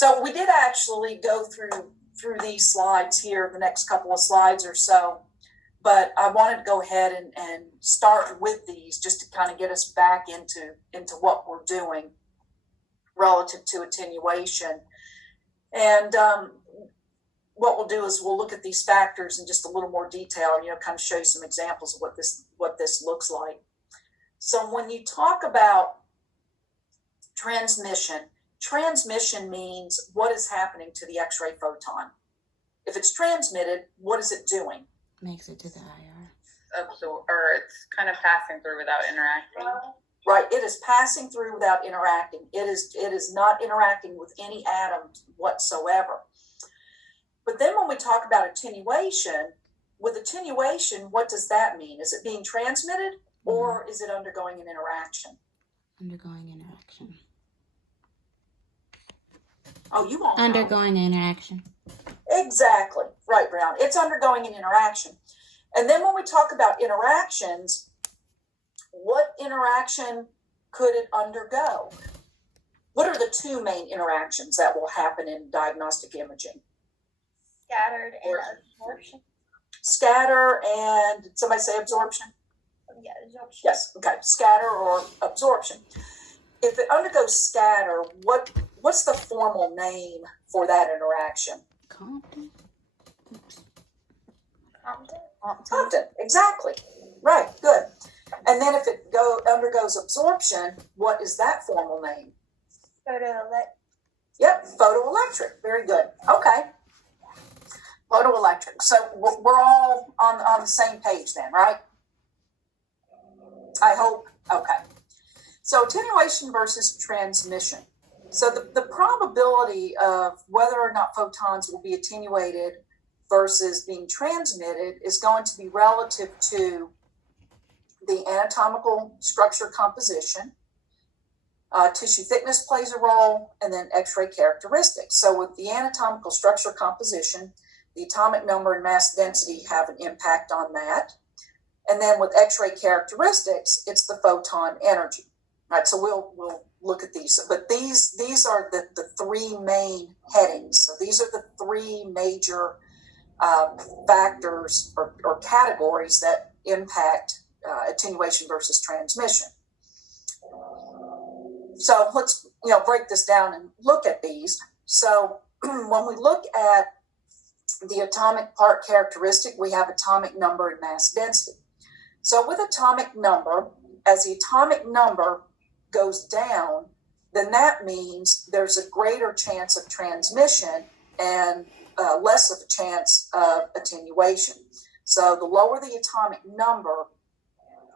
So we did actually go through these slides here, the next couple of slides or so, but I wanted to go ahead and start with these just to kind of get us back into what we're doing relative to attenuation. And what we'll do is we'll look at these factors in just a little more detail, kind of show you some examples of what this looks like. So when you talk about transmission means what is happening to the X-ray photon. If it's transmitted, what is it doing? Makes it to the IR. Or it's kind of passing through without interacting. Right, it is passing through without interacting. It is not interacting with any atom whatsoever. But then when we talk about attenuation, with attenuation, what does that mean? Is it being transmitted or is it undergoing an interaction? Undergoing interaction. Oh, you won't know. Undergoing an interaction. Exactly. Right, Brown. It's undergoing an interaction. And then when we talk about interactions, what interaction could it undergo? What are the two main interactions that will happen in diagnostic imaging? Scattered and absorption. Scatter and, did somebody say absorption? Yeah, absorption. Yes, okay, scatter or absorption. If it undergoes scatter, what's the formal name for that interaction? Compton. Compton, exactly. Right, good. And then if it undergoes absorption, what is that formal name? Yep, photoelectric. Very good. Okay. Photoelectric. So we're all on the same page then, right? I hope. Okay. So attenuation versus transmission. So the probability of whether or not photons will be attenuated versus being transmitted is going to be relative to the anatomical structure composition, tissue thickness plays a role, and then X-ray characteristics. So with the anatomical structure composition, the atomic number and mass density have an impact on that. And then with X-ray characteristics, it's the photon energy. All right, so we'll look at these. But these are the three main headings. So these are the three major factors or categories that impact attenuation versus transmission. So let's break this down and look at these. So when we look at the atomic part characteristic, we have atomic number and mass density. So with atomic number, as the atomic number goes down, then that means there's a greater chance of transmission and less of a chance of attenuation. So the lower the atomic number,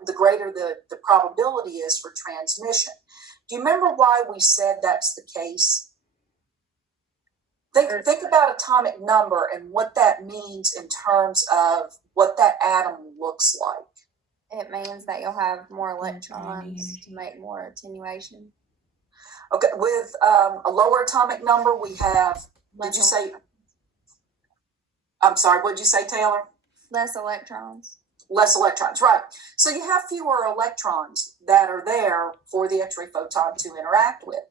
the greater the probability is for transmission. Do you remember why we said that's the case? Think about atomic number and what that means in terms of what that atom looks like. It means that you'll have more electrons to make more attenuation. Okay, with a lower atomic number, we have, did you say, I'm sorry, what did you say, Taylor? Less electrons. Less electrons, right. So you have fewer electrons that are there for the X-ray photon to interact with.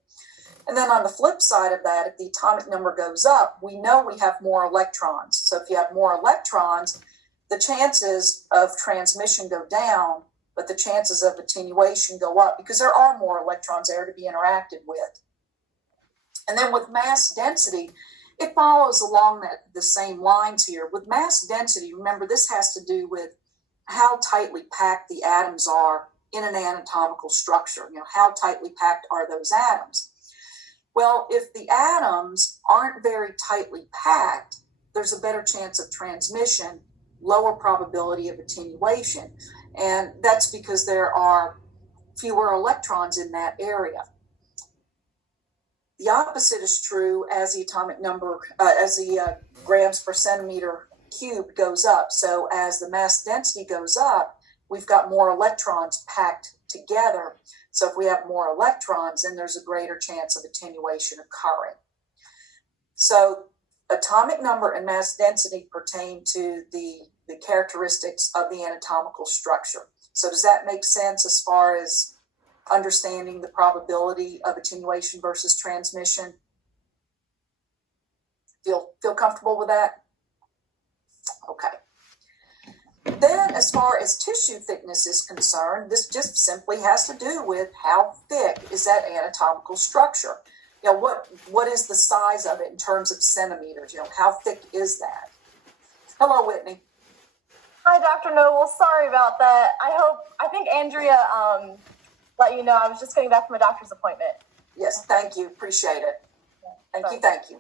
And then on the flip side of that, if the atomic number goes up, we know we have more electrons. So if you have more electrons, the chances of transmission go down, but the chances of attenuation go up because there are more electrons there to be interacted with. And then with mass density, it follows along the same lines here. With mass density, remember, this has to do with how tightly packed the atoms are in an anatomical structure. How tightly packed are those atoms? Well, if the atoms aren't very tightly packed, there's a better chance of transmission, lower probability of attenuation. And that's because there are fewer electrons in that area. The opposite is true as the atomic number, as the grams per centimeter cubed goes up. So as the mass density goes up, we've got more electrons packed together. So if we have more electrons, then there's a greater chance of attenuation occurring. So atomic number and mass density pertain to the characteristics of the anatomical structure. So does that make sense as far as understanding the probability of attenuation versus transmission? Feel comfortable with that? Okay. Then, as far as tissue thickness is concerned, this just simply has to do with how thick is that anatomical structure. What is the size of it in terms of centimeters? How thick is that? Hello, Whitney. Hi, Dr. Noble. Sorry about that. I think Andrea let you know. I was just getting back from a doctor's appointment. Yes, thank you. Appreciate it. Thank you.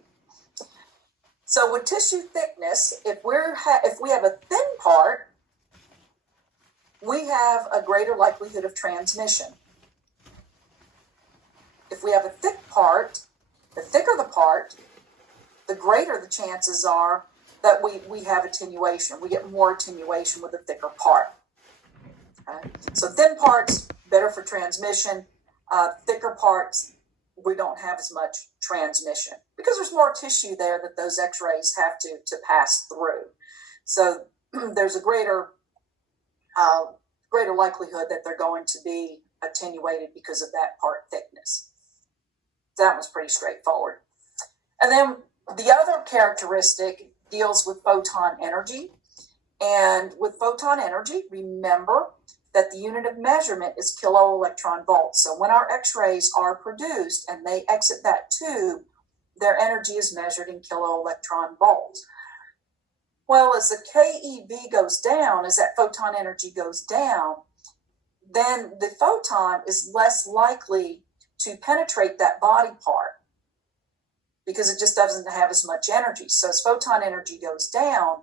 So with tissue thickness, if we have a thin part, we have a greater likelihood of transmission. If we have a thick part, the thicker the part, the greater the chances are that we have attenuation. We get more attenuation with a thicker part. Okay? So thin parts, better for transmission. Thicker parts, we don't have as much transmission because there's more tissue there that those x-rays have to pass through. So there's a greater likelihood that they're going to be attenuated because of that part thickness. That was pretty straightforward. And then the other characteristic deals with photon energy. And with photon energy, remember that the unit of measurement is kiloelectron volts. So when our x-rays are produced and they exit that tube, their energy is measured in kiloelectron volts. Well, as the KeV goes down, as that photon energy goes down, then the photon is less likely to penetrate that body part because it just doesn't have as much energy. So as photon energy goes down,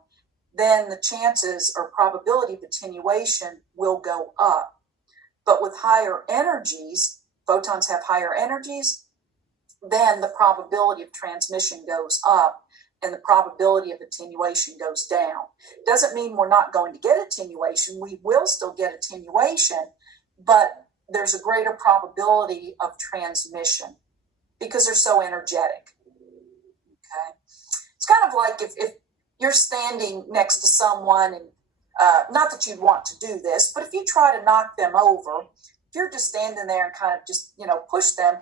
then the chances or probability of attenuation will go up. But with higher energies, photons have higher energies, then the probability of transmission goes up and the probability of attenuation goes down. Doesn't mean we're not going to get attenuation. We will still get attenuation, but there's a greater probability of transmission because they're so energetic. Okay, it's kind of like if you're standing next to someone, and not that you'd want to do this, but if you try to knock them over, if you're just standing there and kind of just push them,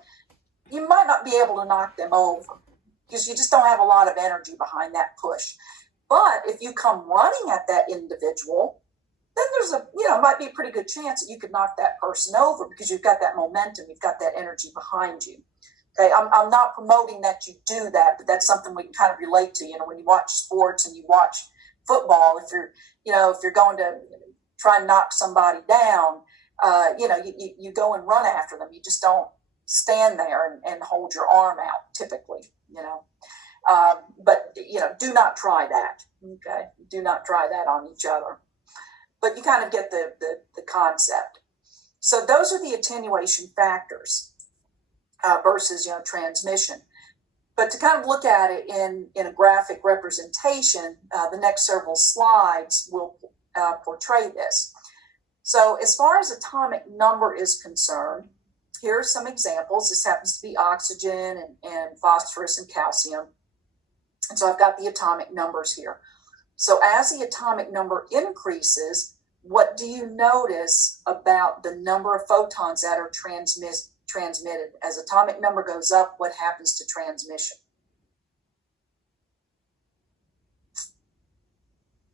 you might not be able to knock them over because you just don't have a lot of energy behind that push. But if you come running at that individual, then there's might be a pretty good chance that you could knock that person over because you've got that momentum, you've got that energy behind you. Okay, I'm not promoting that you do that, but that's something we can kind of relate to. When you watch sports and you watch football, if you're going to try and knock somebody down, you go and run after them. You just don't stand there and hold your arm out typically, but do not try that. Okay, do not try that on each other. But you kind of get the concept. So those are the attenuation factors versus transmission. But to kind of look at it in a graphic representation, the next several slides will portray this. So as far as atomic number is concerned, here are some examples. This happens to be oxygen and phosphorus and calcium. And so I've got the atomic numbers here. So as the atomic number increases, what do you notice about the number of photons that are transmitted? As atomic number goes up, what happens to transmission?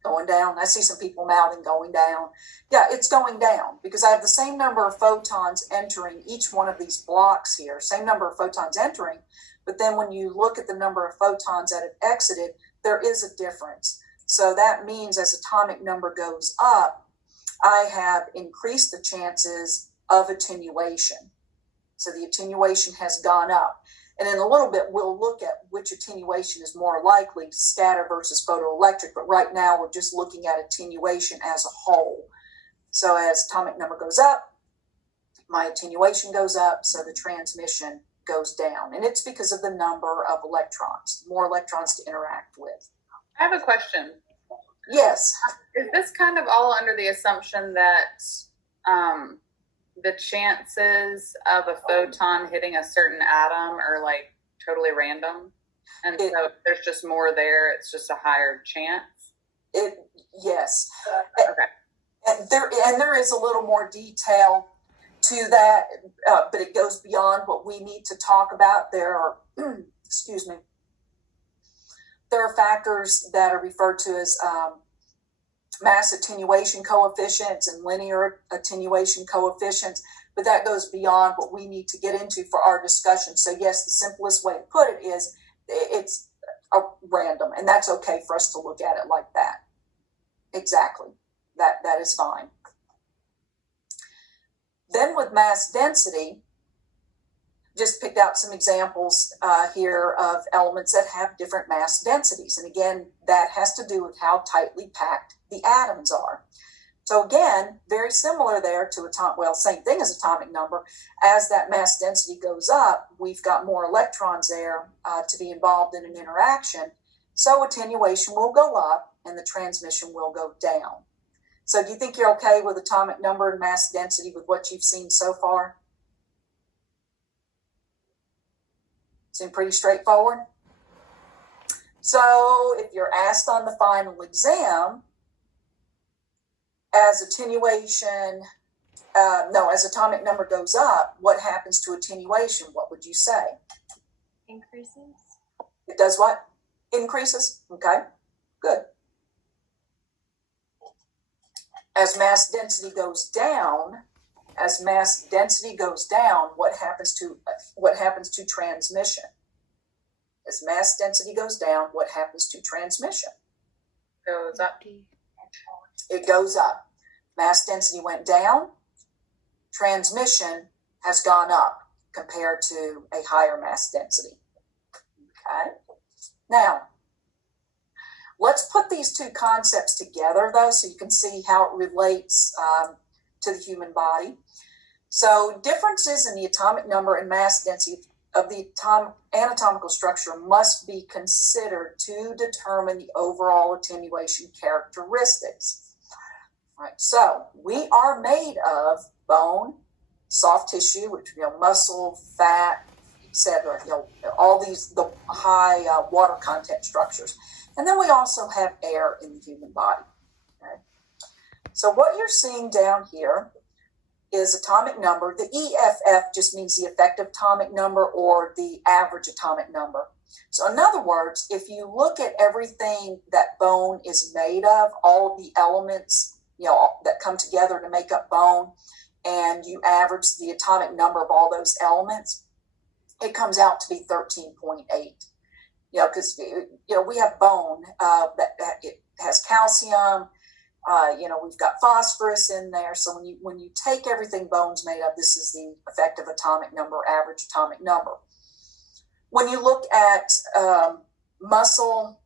Going down. I see some people mouthing going down. Yeah, it's going down because I have the same number of photons entering each one of these blocks here, same number of photons entering, but then when you look at the number of photons that have exited, there is a difference. So that means as atomic number goes up, I have increased the chances of attenuation. So the attenuation has gone up. And in a little bit, we'll look at which attenuation is more likely, scatter versus photoelectric. But right now, we're just looking at attenuation as a whole. So as atomic number goes up, my attenuation goes up, so the transmission goes down. And it's because of the number of electrons, more electrons to interact with. I have a question. Yes. Is this kind of all under the assumption that the chances of a photon hitting a certain atom are like totally random? And so there's just more there, it's just a higher chance? Yes. Okay. And there is a little more detail to that, but it goes beyond what we need to talk about. There are, excuse me, there are factors that are referred to as mass attenuation coefficients and linear attenuation coefficients, but that goes beyond what we need to get into for our discussion. So yes, the simplest way to put it is it's a random, and that's okay for us to look at it like that. Exactly. That is fine. Then with mass density, just picked out some examples here of elements that have different mass densities. And again, that has to do with how tightly packed the atoms are. So again, very similar there to same thing as atomic number. As that mass density goes up, we've got more electrons there to be involved in an interaction. So attenuation will go up and the transmission will go down. So do you think you're okay with atomic number and mass density with what you've seen so far? Seem pretty straightforward. So if you're asked on the final exam, as atomic number goes up, what happens to attenuation? What would you say? Increases. It does what? Increases? Okay, good. As mass density goes down, what happens to transmission? As mass density goes down, what happens to transmission? Goes up. It goes up. Mass density went down. Transmission has gone up compared to a higher mass density. Okay. Now, let's put these two concepts together, though, so you can see how it relates to the human body. So differences in the atomic number and mass density of the anatomical structure must be considered to determine the overall attenuation characteristics. All right, so we are made of bone, soft tissue, which muscle, fat, etc. All these the high water content structures, and then we also have air in the human body. Okay? So what you're seeing down here is atomic number. The EFF just means the effective atomic number or the average atomic number. So in other words, if you look at everything that bone is made of, all of the elements that come together to make up bone, and you average the atomic number of all those elements, it comes out to be 13.8. Because we have bone that it has calcium. We've got phosphorus in there. So when you take everything bone's made of, this is the effective atomic number, average atomic number. When you look at muscle,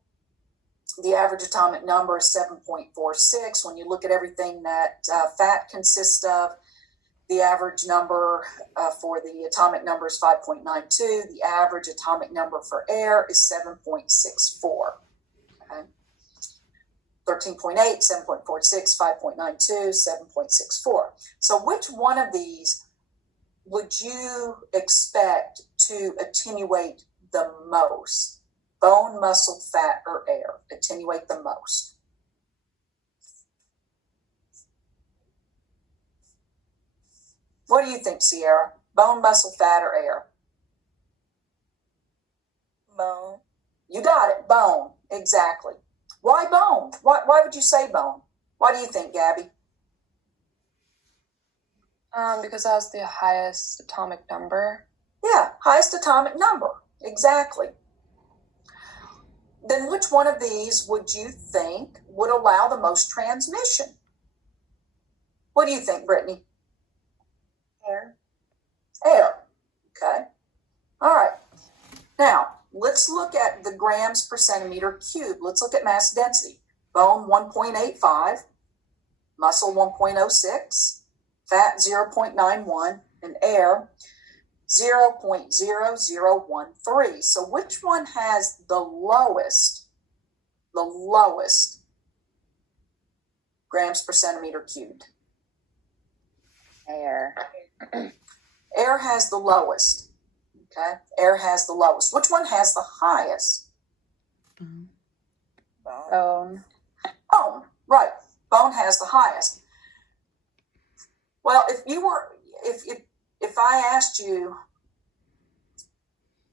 the average atomic number is 7.46. When you look at everything that fat consists of, the average number for the atomic number is 5.92. The average atomic number for air is 7.64. Okay. 13.8, 7.46, 5.92, 7.64. So which one of these would you expect to attenuate the most? Bone, muscle, fat, or air? Attenuate the most. What do you think, Sierra? Bone, muscle, fat, or air? Bone. You got it, bone. Exactly. Why bone? Why would you say bone? Why do you think, Gabby? Because it has the highest atomic number. Yeah, highest atomic number. Exactly. Then which one of these would you think would allow the most transmission? What do you think, Brittany? Air. Air. Okay. All right. Now, let's look at the grams per centimeter cubed. Let's look at mass density. Bone 1.85, muscle 1.06, fat 0.91, and air 0.0013. So which one has the lowest grams per centimeter cubed? Air. Air has the lowest. Okay, air has the lowest. Which one has the highest? Bone. Bone, right. Bone has the highest. Well, if I asked you,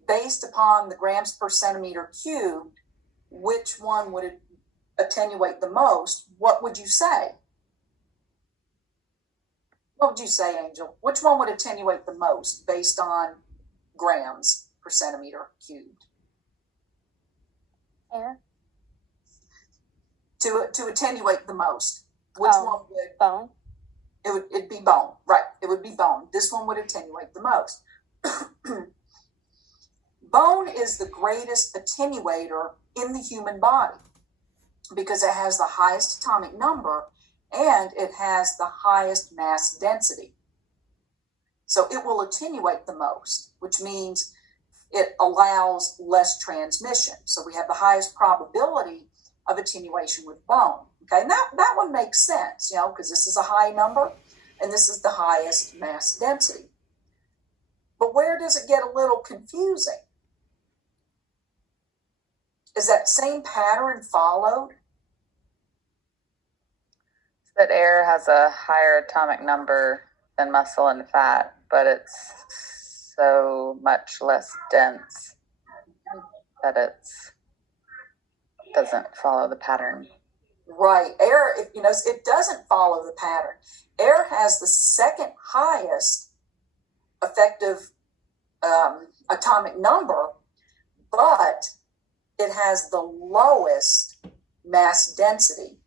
based upon the grams per centimeter cubed, which one would attenuate the most, what would you say? What would you say, Angel? Which one would attenuate the most based on grams per centimeter cubed? Air. To attenuate the most, which Oh. one would? Bone. It'd be bone, right? It would be bone. This one would attenuate the most. Bone is the greatest attenuator in the human body because it has the highest atomic number and it has the highest mass density. So it will attenuate the most, which means it allows less transmission. So we have the highest probability of attenuation with bone. Okay, and that one makes sense, because this is a high number and this is the highest mass density. But where does it get a little confusing? Is that same pattern followed? That air has a higher atomic number than muscle and fat, but it's so much less dense that it doesn't follow the pattern. Right. Air, it doesn't follow the pattern. Air has the second highest effective atomic number, but it has the lowest mass density.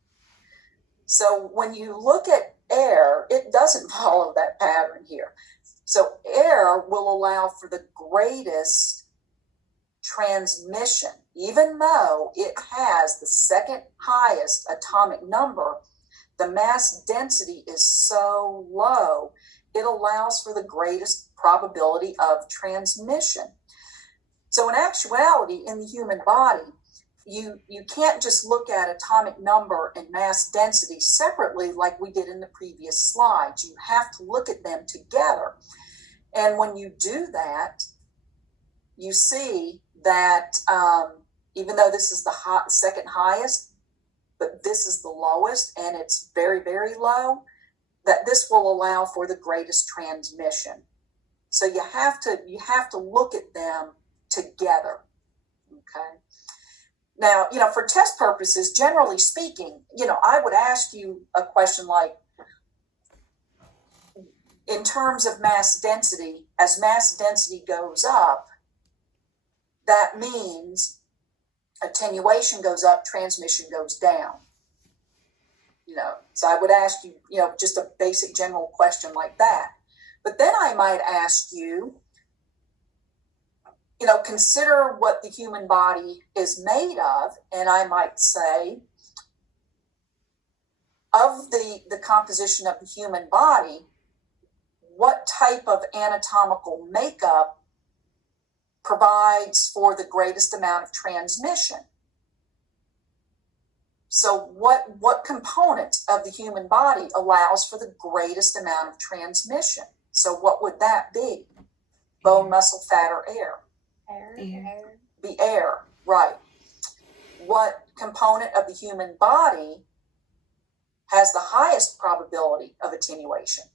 So when you look at air, it doesn't follow that pattern here. So air will allow for the greatest transmission, even though it has the second highest atomic number. The mass density is so low, it allows for the greatest probability of transmission. So in actuality, in the human body, you can't just look at atomic number and mass density separately like we did in the previous slides. You have to look at them together. And when you do that, you see that even though this is the second highest, but this is the lowest and it's very, very low, that this will allow for the greatest transmission. So you have to look at them together. Okay. Now, for test purposes, generally speaking, I would ask you a question like, in terms of mass density, as mass density goes up, that means attenuation goes up, transmission goes down. So I would ask you, just a basic general question like that. But then I might ask you, consider what the human body is made of, and I might say, of the composition of the human body, what type of anatomical makeup provides for the greatest amount of transmission? So what component of the human body allows for the greatest amount of transmission? So what would that be? Bone, muscle, fat, or air? Air. Be air, right. What component of the human body has the highest probability of attenuation?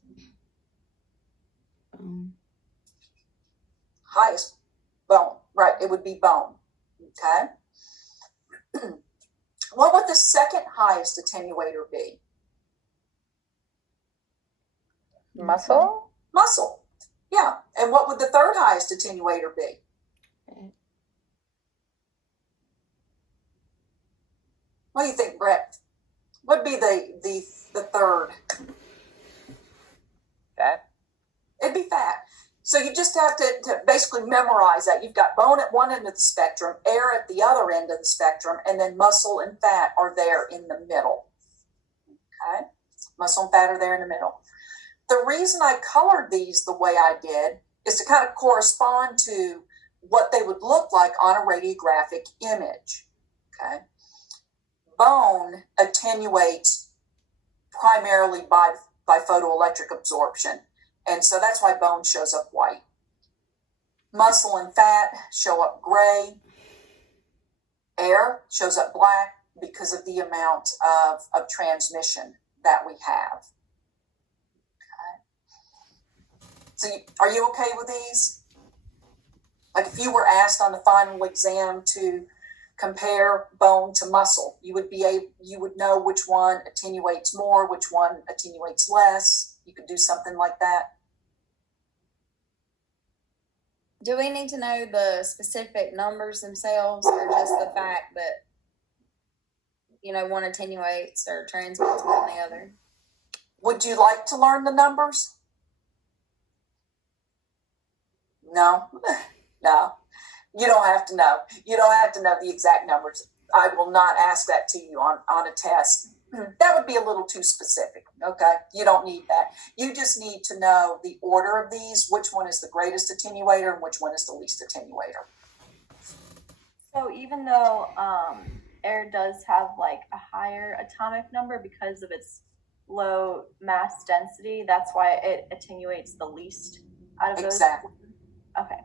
Highest bone, right, it would be bone, okay? What would the second highest attenuator be? Muscle? Muscle, yeah. And what would the third highest attenuator be? What do you think, Brett? What would be the third? Fat. It'd be fat. So you just have to basically memorize that. You've got bone at one end of the spectrum, air at the other end of the spectrum, and then muscle and fat are there in the middle. Okay? Muscle and fat are there in the middle. The reason I colored these the way I did is to kind of correspond to what they would look like on a radiographic image. Okay? Bone attenuates primarily by photoelectric absorption. And so that's why bone shows up white. Muscle and fat show up gray. Air shows up black because of the amount of transmission that we have. Okay. So are you okay with these? Like if you were asked on the final exam to compare bone to muscle. You would know which one attenuates more, which one attenuates less. You could do something like that. Do we need to know the specific numbers themselves, or just the fact that, one attenuates or transmits more than the other? Would you like to learn the numbers? No, no. You don't have to know. You don't have to know the exact numbers. I will not ask that to you on a test. That would be a little too specific, okay? You don't need that. You just need to know the order of these, which one is the greatest attenuator and which one is the least attenuator. So even though air does have like a higher atomic number because of its low mass density, that's why it attenuates the least out of those? Exactly. Okay.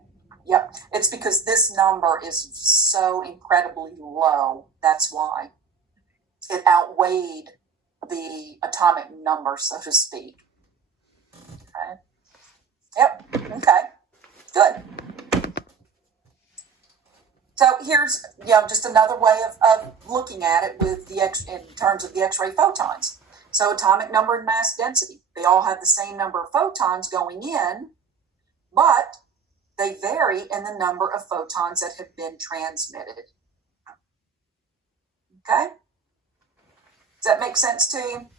Yep. It's because this number is so incredibly low. That's why it outweighed the atomic number, so to speak. Okay. Yep. Okay. Good. So here's, just another way of looking at it with in terms of the X-ray photons. So atomic number and mass density, they all have the same number of photons going in, but they vary in the number of photons that have been transmitted. Okay? Does that make sense to you?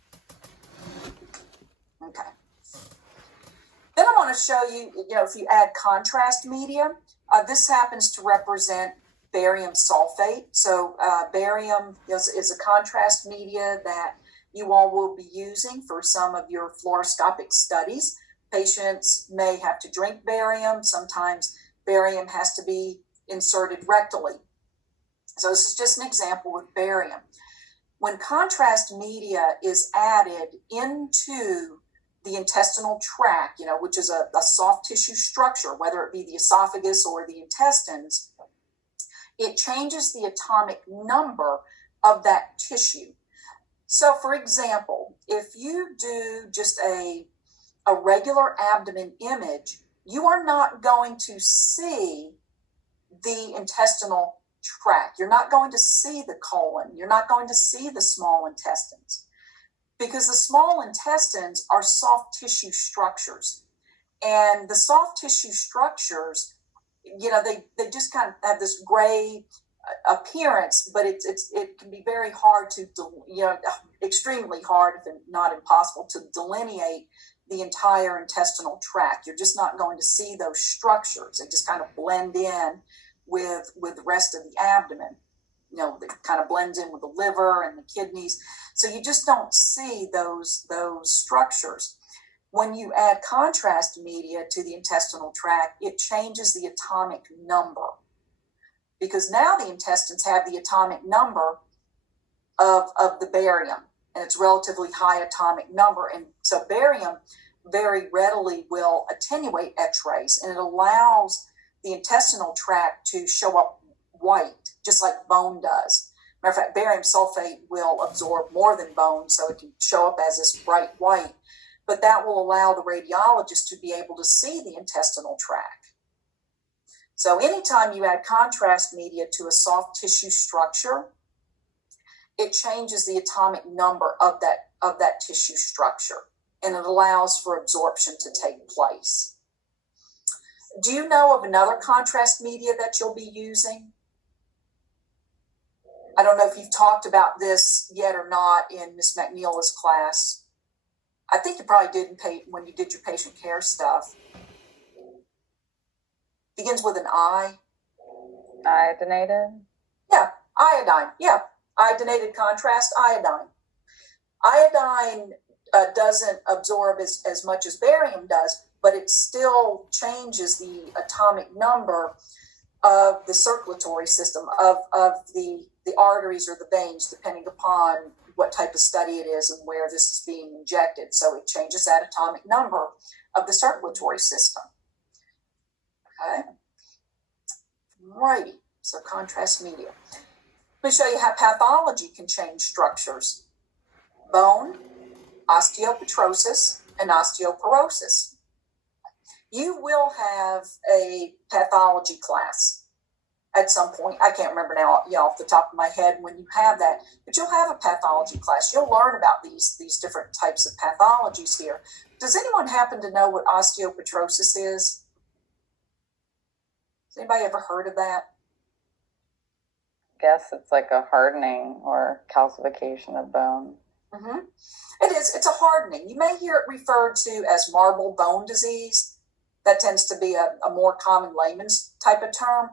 Okay. Then I want to show you, if you add contrast media, this happens to represent barium sulfate. So barium is a contrast media that you all will be using for some of your fluoroscopic studies. Patients may have to drink barium. Sometimes barium has to be inserted rectally. So this is just an example with barium. When contrast media is added into the intestinal tract, which is a soft tissue structure, whether it be the esophagus or the intestines, it changes the atomic number of that tissue. So for example, if you do just a regular abdomen image, you are not going to see the intestinal tract. You're not going to see the colon. You're not going to see the small intestines, because the small intestines are soft tissue structures. And the soft tissue structures, they just kind of have this gray appearance, but it can be very hard to, extremely hard, if not impossible, to delineate the entire intestinal tract. You're just not going to see those structures. They just kind of blend in with the rest of the abdomen. It kind of blends in with the liver and the kidneys. So you just don't see those structures. When you add contrast media to the intestinal tract, it changes the atomic number, because now the intestines have the atomic number of the barium, and it's relatively high atomic number. And so barium very readily will attenuate X-rays, and it allows the intestinal tract to show up white, just like bone does. Matter of fact, barium sulfate will absorb more than bone, so it can show up as this bright white, but that will allow the radiologist to be able to see the intestinal tract. So anytime you add contrast media to a soft tissue structure, it changes the atomic number of that tissue structure, and it allows for absorption to take place. Do you know of another contrast media that you'll be using? I don't know if you've talked about this yet or not in Ms. McNeil's class. I think you probably did when you did your patient care stuff. Begins with an I. Iodinated? Yeah, iodine. Yeah, iodinated contrast iodine. Iodine doesn't absorb as much as barium does, but it still changes the atomic number of the circulatory system, of the arteries or the veins, depending upon what type of study it is and where this is being injected. So it changes that atomic number of the circulatory system. Okay. Righty. So contrast media. Let me show you how pathology can change structures. Bone, osteopetrosis, and osteoporosis. You will have a pathology class. at some point. I can't remember now, off the top of my head when you have that, but you'll have a pathology class. You'll learn about these different types of pathologies here. Does anyone happen to know what osteopetrosis is? Has anybody ever heard of that? Guess it's like a hardening or calcification of bone. Mm-hmm. It is. It's a hardening. You may hear it referred to as marble bone disease. That tends to be a more common layman's type of term.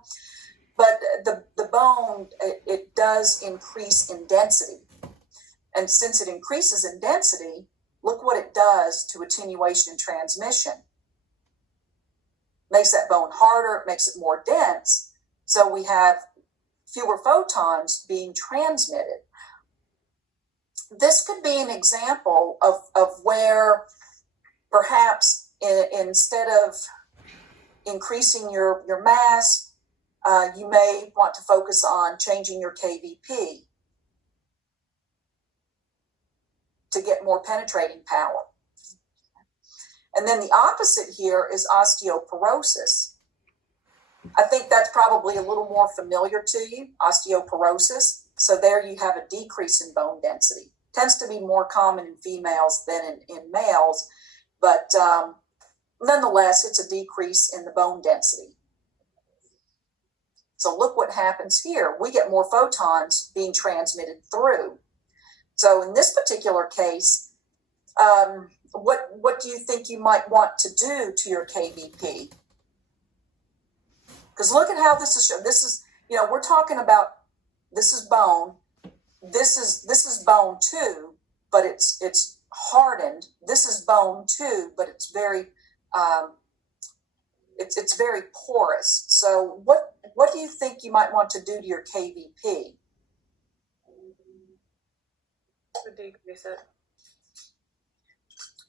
But the bone, it does increase in density. And since it increases in density, look what it does to attenuation and transmission. Makes that bone harder, it makes it more dense. So we have fewer photons being transmitted. This could be an example of where perhaps instead of increasing your mass, you may want to focus on changing your KVP to get more penetrating power. And then the opposite here is osteoporosis. I think that's probably a little more familiar to you, osteoporosis. So there you have a decrease in bone density. Tends to be more common in females than in males, but nonetheless, it's a decrease in the bone density. So look what happens here. We get more photons being transmitted through. So in this particular case, what do you think you might want to do to your KVP? Because look at how this is shown. This is, we're talking about, this is bone. This is bone too, but it's hardened. This is bone too, but it's very it's very porous. So what do you think you might want to do to your KVP? Decrease it.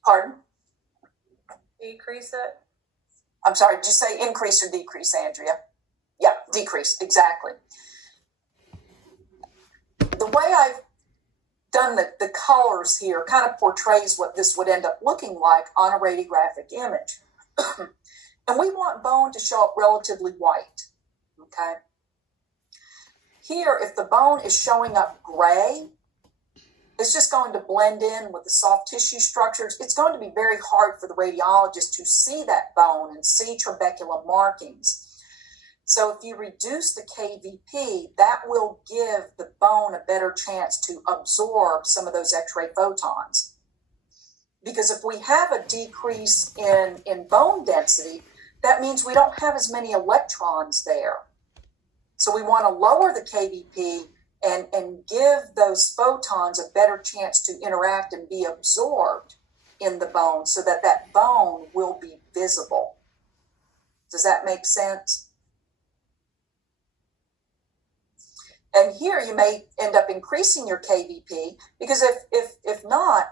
Pardon? Decrease it. I'm sorry, did you say increase or decrease, Andrea? Yeah, decrease, exactly. The way I've done the colors here kind of portrays what this would end up looking like on a radiographic image. And we want bone to show up relatively white, okay? Here, if the bone is showing up gray, it's just going to blend in with the soft tissue structures. It's going to be very hard for the radiologist to see that bone and see trabecular markings. So if you reduce the KVP, that will give the bone a better chance to absorb some of those X-ray photons. Because if we have a decrease in bone density, that means we don't have as many electrons there. So we want to lower the KVP and give those photons a better chance to interact and be absorbed in the bone so that that bone will be visible. Does that make sense? And here you may end up increasing your KVP because if not,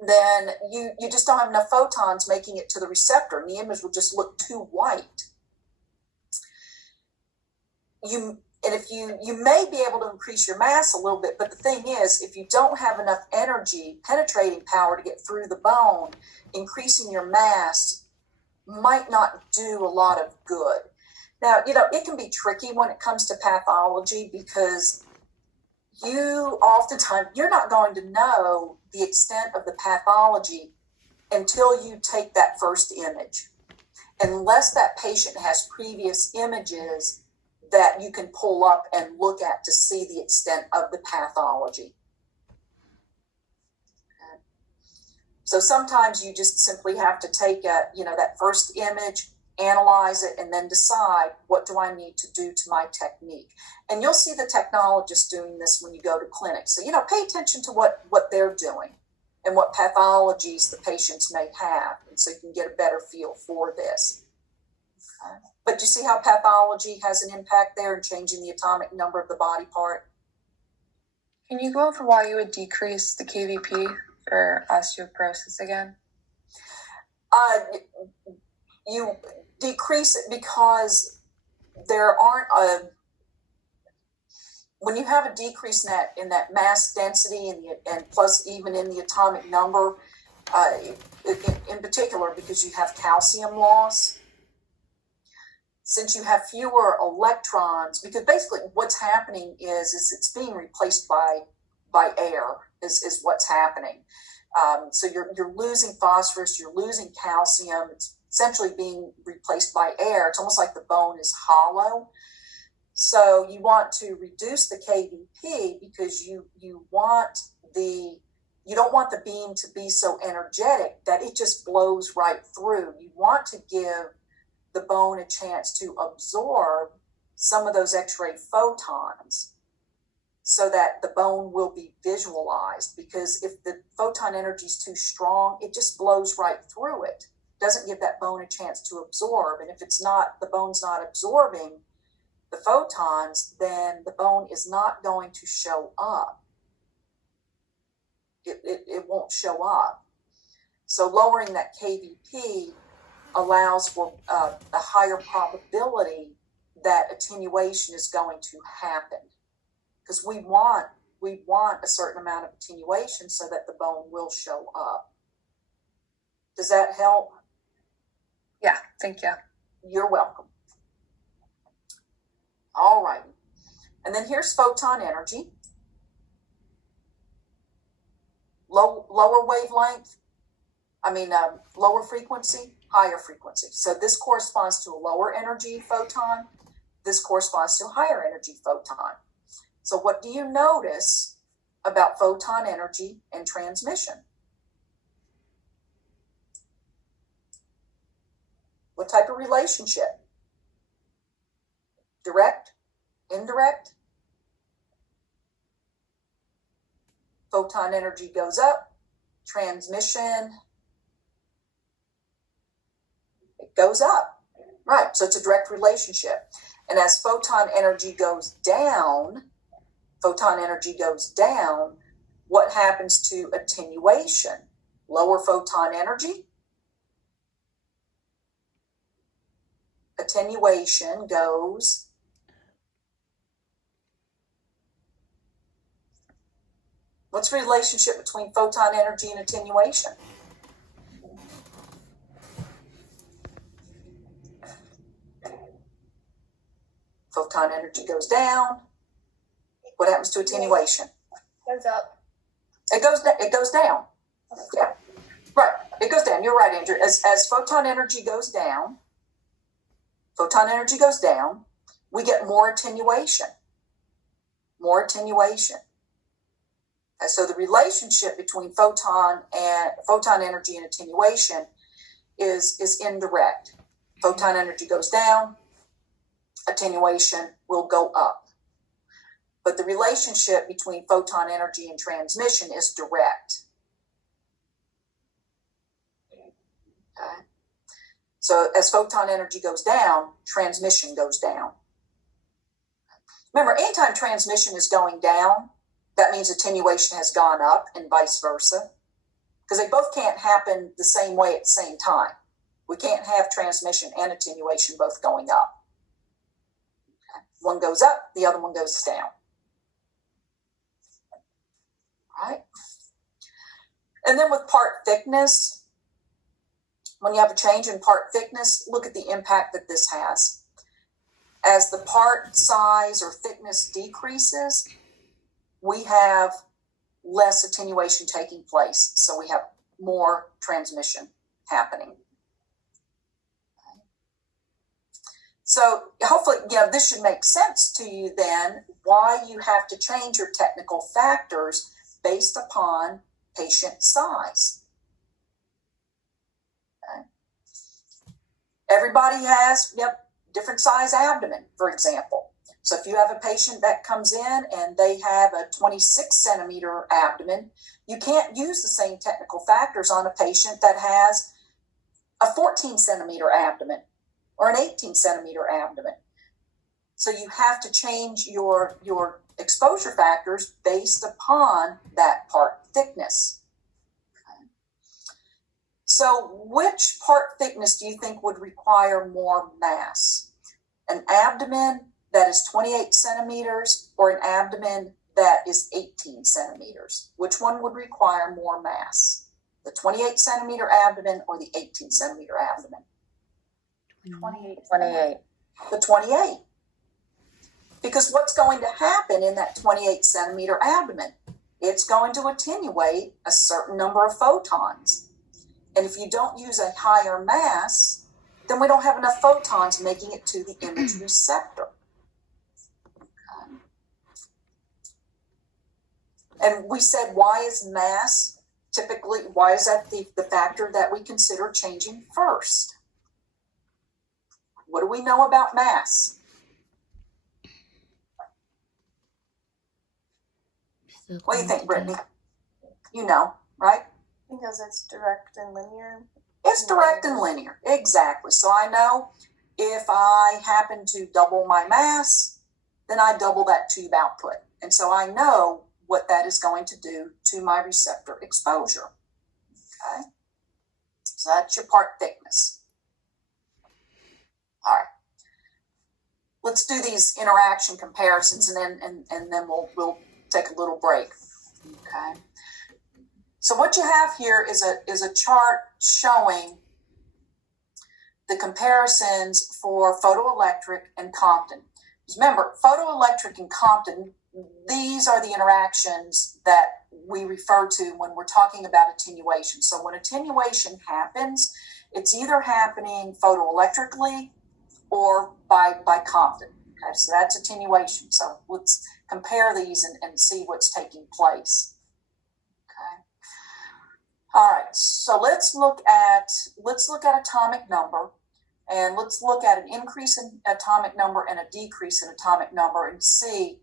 then you just don't have enough photons making it to the receptor and the image will just look too white. You may be able to increase your mass a little bit, but the thing is, if you don't have enough energy, penetrating power to get through the bone, increasing your mass might not do a lot of good. Now, it can be tricky when it comes to pathology because you're not going to know the extent of the pathology until you take that first image, unless that patient has previous images that you can pull up and look at to see the extent of the pathology. Okay. So sometimes you just simply have to take that first image, analyze it, and then decide, what do I need to do to my technique? And you'll see the technologists doing this when you go to clinics. So, pay attention to what they're doing and what pathologies the patients may have, and so you can get a better feel for this. Okay. But you see how pathology has an impact there in changing the atomic number of the body part? Can you go over why you would decrease the KVP for osteoporosis again? You decrease it because there aren't when you have a decrease in that mass density and plus even in the atomic number, in particular because you have calcium loss. since you have fewer electrons, because basically what's happening is it's being replaced by air is what's happening. So you're losing phosphorus, you're losing calcium. It's essentially being replaced by air. It's almost like the bone is hollow. So you want to reduce the KVP because you don't want the beam to be so energetic that it just blows right through. You want to give the bone a chance to absorb some of those X-ray photons so that the bone will be visualized, because if the photon energy is too strong, it just blows right through it. Doesn't give that bone a chance to absorb. And if the bone's not absorbing the photons, then the bone is not going to show up. It won't show up. So lowering that KVP allows for a higher probability that attenuation is going to happen, because we want a certain amount of attenuation so that the bone will show up. Does that help? Yeah, thank you. You're welcome. All right. And then here's photon energy. Lower wavelength, lower frequency, higher frequency. So this corresponds to a lower energy photon. This corresponds to a higher energy photon. So what do you notice about photon energy and transmission? What type of relationship? Direct? Indirect? Photon energy goes up, transmission, it goes up. Right, so it's a direct relationship. And as photon energy goes down, what happens to attenuation? Lower photon energy. Attenuation goes What's the relationship between photon energy and attenuation? Photon energy goes down. What happens to attenuation? Goes up. It goes down. Yeah. Right. It goes down. You're right, Andrew. As photon energy goes down, we get more attenuation. And so the relationship between photon energy and attenuation is indirect. Photon energy goes down, attenuation will go up. But the relationship between photon energy and transmission is direct. Okay. So as photon energy goes down, transmission goes down. Remember, anytime transmission is going down, that means attenuation has gone up and vice versa, because they both can't happen the same way at the same time. We can't have transmission and attenuation both going up. Okay. One goes up, the other one goes down. All right. And then with part thickness, when you have a change in part thickness, look at the impact that this has. As the part size or thickness decreases, we have less attenuation taking place. So we have more transmission happening. So hopefully, this should make sense to you then, why you have to change your technical factors based upon patient size. Okay. Everybody has, different size abdomen, for example. So if you have a patient that comes in and they have a 26 centimeter abdomen, you can't use the same technical factors on a patient that has a 14 centimeter abdomen or an 18 centimeter abdomen. So you have to change your exposure factors based upon that part thickness. Okay. So which part thickness do you think would require more mass? An abdomen that is 28 centimeters or an abdomen that is 18 centimeters? Which one would require more mass? The 28 centimeter abdomen or the 18 centimeter abdomen? 28. the 28. Because what's going to happen in that 28 centimeter abdomen? It's going to attenuate a certain number of photons. And if you don't use a higher mass, then we don't have enough photons making it to the image receptor. Okay. And we said, why is mass typically, why is that the factor that we consider changing first? What do we know about mass? Still What do you think, going Brittany? together. You know, right? Because it's direct and linear. It's direct and linear, exactly. So I know if I happen to double my mass, then I double that tube output. And so I know what that is going to do to my receptor exposure. Okay? So that's your part thickness. All right. Let's do these interaction comparisons and then we'll take a little break. Okay. So what you have here is a chart showing the comparisons for photoelectric and Compton. Because remember, photoelectric and Compton, these are the interactions that we refer to when we're talking about attenuation. So when attenuation happens, it's either happening photoelectrically or by Compton. Okay, so that's attenuation. So let's compare these and see what's taking place. Okay. All right, so let's look at atomic number, and let's look at an increase in atomic number and a decrease in atomic number and see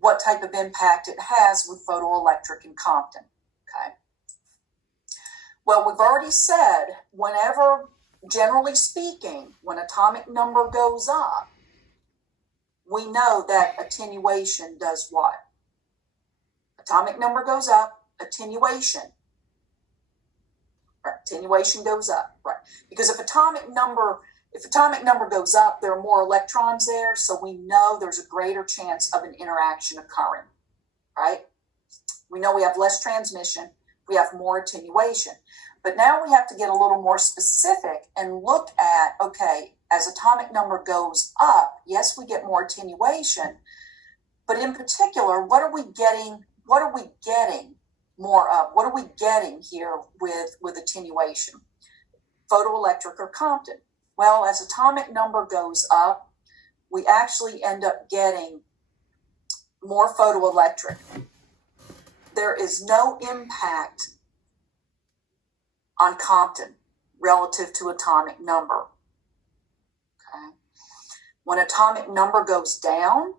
what type of impact it has with photoelectric and Compton. Okay. Well, we've already said whenever, generally speaking, when atomic number goes up, we know that attenuation does what? Atomic number goes up, attenuation. Right, attenuation goes up, right? Because if atomic number goes up, there are more electrons there, so we know there's a greater chance of an interaction occurring, right? We know we have less transmission, we have more attenuation. But now we have to get a little more specific and look at, okay, as atomic number goes up, yes, we get more attenuation, but in particular, what are we getting more of? What are we getting here with attenuation? Photoelectric or Compton? Well, as atomic number goes up, we actually end up getting more photoelectric. There is no impact on Compton relative to atomic number. Okay. When atomic number goes down,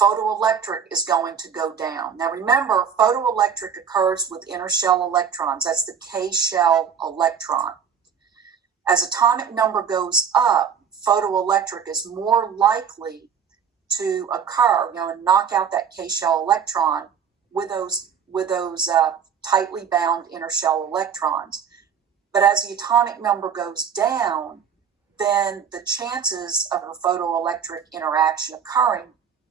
photoelectric is going to go down. Now remember, photoelectric occurs with inner shell electrons. That's the K-shell electron. As atomic number goes up, photoelectric is more likely to occur, and knock out that K-shell electron with those tightly bound inner shell electrons. But as the atomic number goes down, then the chances of a photoelectric interaction occurring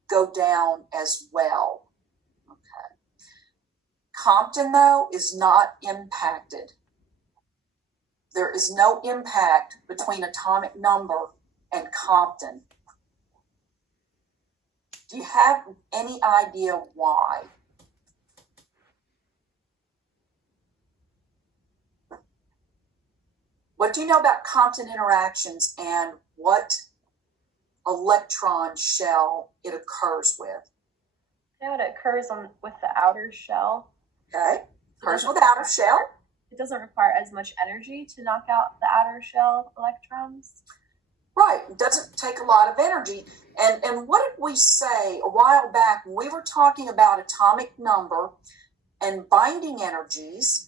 go down as well. Okay. Compton, though, is not impacted. There is no impact between atomic number and Compton. Do you have any idea why? What do you know about Compton interactions and what electron shell it occurs with? You know, it occurs with the outer shell. Okay, occurs with outer shell. It doesn't require as much energy to knock out the outer shell electrons. Right, it doesn't take a lot of energy. And what did we say a while back when we were talking about atomic number and binding energies?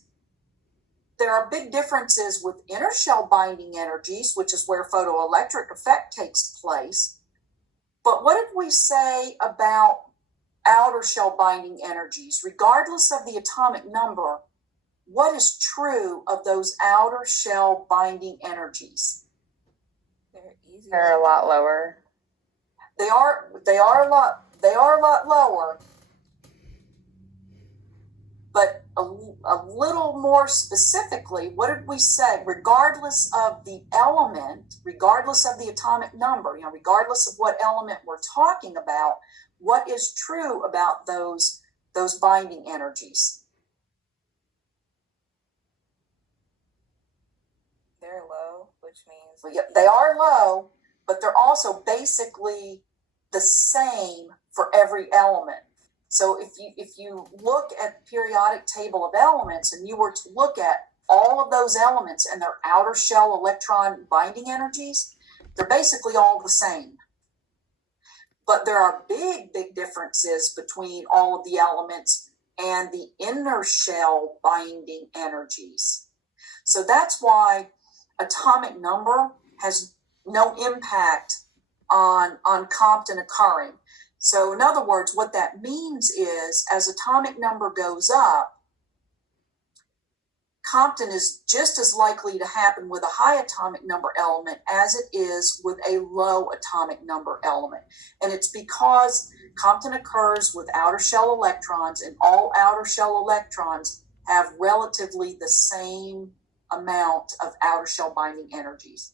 There are big differences with inner shell binding energies, which is where photoelectric effect takes place. But what did we say about outer shell binding energies? Regardless of the atomic number, what is true of those outer shell binding energies? They're a lot lower. They are a lot lower. But a little more specifically, what did we say? Regardless of the element, regardless of the atomic number, regardless of what element we're talking about, what is true about those binding energies? They're low, which means Well, yeah, they are low, but they're also basically the same for every element. So if you look at the periodic table of elements and you were to look at all of those elements and their outer shell electron binding energies, they're basically all the same. But there are big differences between all of the elements and the inner shell binding energies. So that's why atomic number has no impact on Compton occurring. So in other words, what that means is as atomic number goes up, Compton is just as likely to happen with a high atomic number element as it is with a low atomic number element. And it's because Compton occurs with outer shell electrons, and all outer shell electrons have relatively the same amount of outer shell binding energies.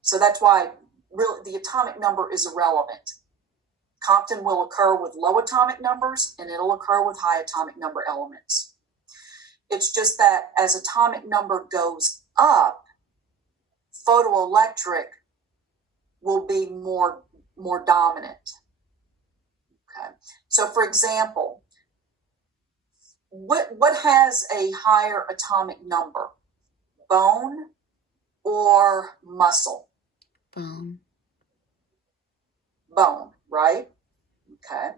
So that's why really the atomic number is irrelevant. Compton will occur with low atomic numbers and it'll occur with high atomic number elements. It's just that as atomic number goes up, photoelectric will be more dominant. Okay. So for example, what has a higher atomic number? Bone or muscle? Bone. Bone, right? Okay.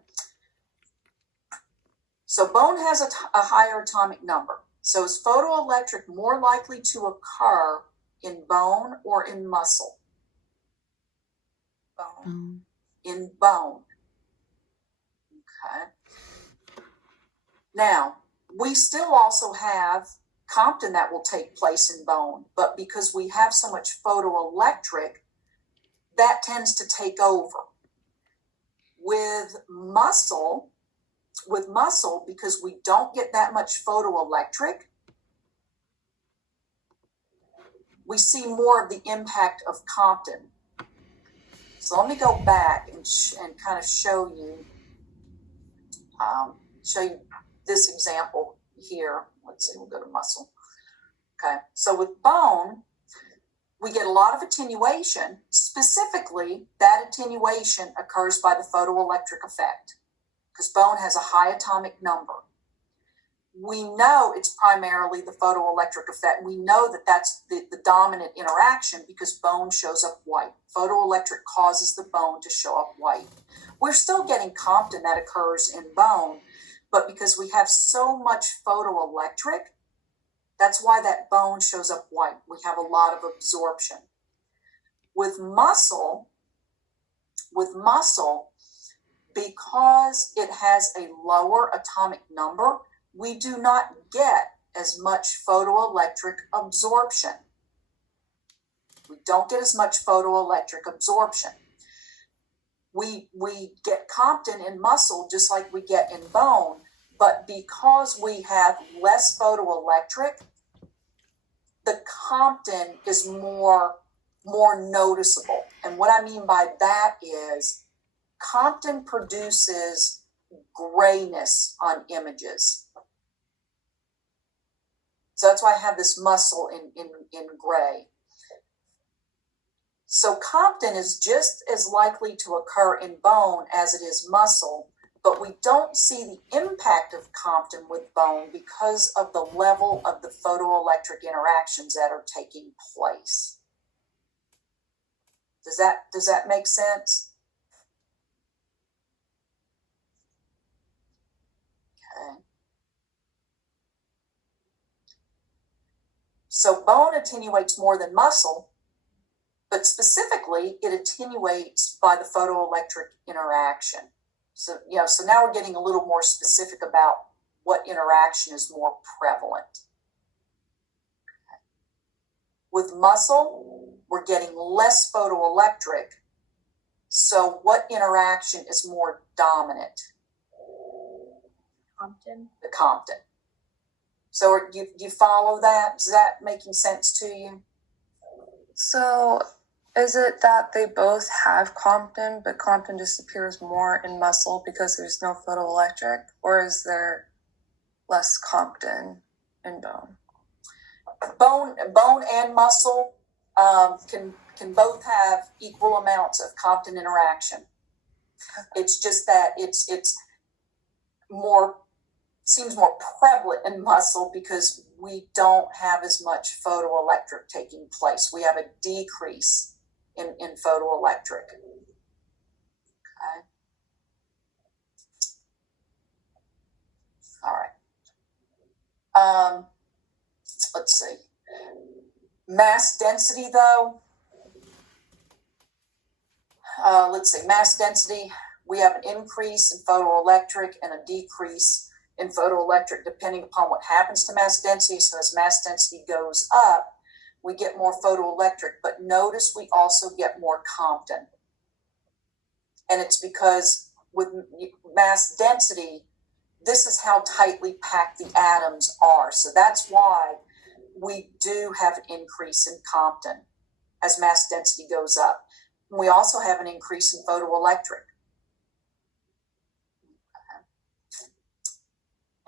So bone has a higher atomic number. So is photoelectric more likely to occur in bone or in muscle? bone. Bone. In bone. Okay. Now, we still also have Compton that will take place in bone, but because we have so much photoelectric, that tends to take over. With muscle, because we don't get that much photoelectric, we see more of the impact of Compton. So let me go back and kind of show you this example here. Let's see, we'll go to muscle. Okay, so with bone, we get a lot of attenuation. Specifically, that attenuation occurs by the photoelectric effect because bone has a high atomic number. We know it's primarily the photoelectric effect. We know that that's the dominant interaction because bone shows up white. Photoelectric causes the bone to show up white. We're still getting Compton that occurs in bone, but because we have so much photoelectric, that's why that bone shows up white. We have a lot of absorption. With muscle, because it has a lower atomic number, we do not get as much photoelectric absorption. We don't get as much photoelectric absorption. We get Compton in muscle just like we get in bone, but because we have less photoelectric, the Compton is more noticeable. And what I mean by that is Compton produces grayness on images. So that's why I have this muscle in gray. So Compton is just as likely to occur in bone as it is muscle, but we don't see the impact of Compton with bone because of the level of the photoelectric interactions that are taking place. Does that make sense? Okay. So bone attenuates more than muscle, but specifically it attenuates by the photoelectric interaction. So now we're getting a little more specific about what interaction is more prevalent. Okay. With muscle, we're getting less photoelectric. So what interaction is more dominant? Compton. The Compton. So you follow that? Is that making sense to you? So is it that they both have Compton, but Compton disappears more in muscle because there's no photoelectric, or is there less Compton in bone? Bone and muscle can both have equal amounts of Compton interaction. It's just that it's more seems more prevalent in muscle because we don't have as much photoelectric taking place. We have a decrease in photoelectric. Okay. All right. Let's see. Mass density, though. Let's see. Mass density. We have an increase in photoelectric and a decrease in photoelectric depending upon what happens to mass density. So as mass density goes up, we get more photoelectric. But notice we also get more Compton. And it's because with mass density, this is how tightly packed the atoms are. So that's why we do have an increase in Compton as mass density goes up. We also have an increase in photoelectric.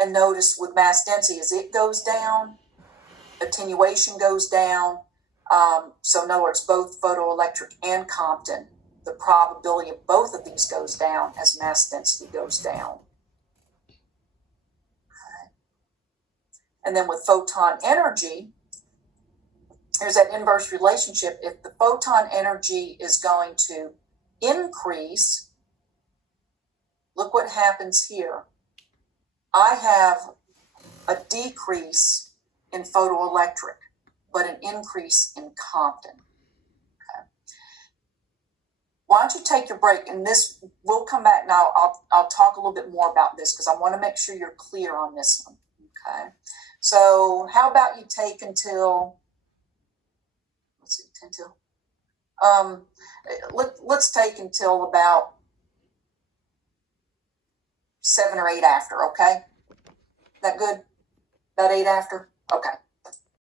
And notice with mass density, as it goes down, attenuation goes down. So in other words, both photoelectric and Compton, the probability of both of these goes down as mass density goes down. And then with photon energy, there's that inverse relationship. If the photon energy is going to increase, look what happens here. I have a decrease in photoelectric, but an increase in Compton. Okay. Why don't you take your break? And this, we'll come back now. I'll talk a little bit more about this because I want to make sure you're clear on this one. Okay. So how about you take until, let's see, until, let's take until about 7 or 8 after, okay? That good? About 8 after? Okay.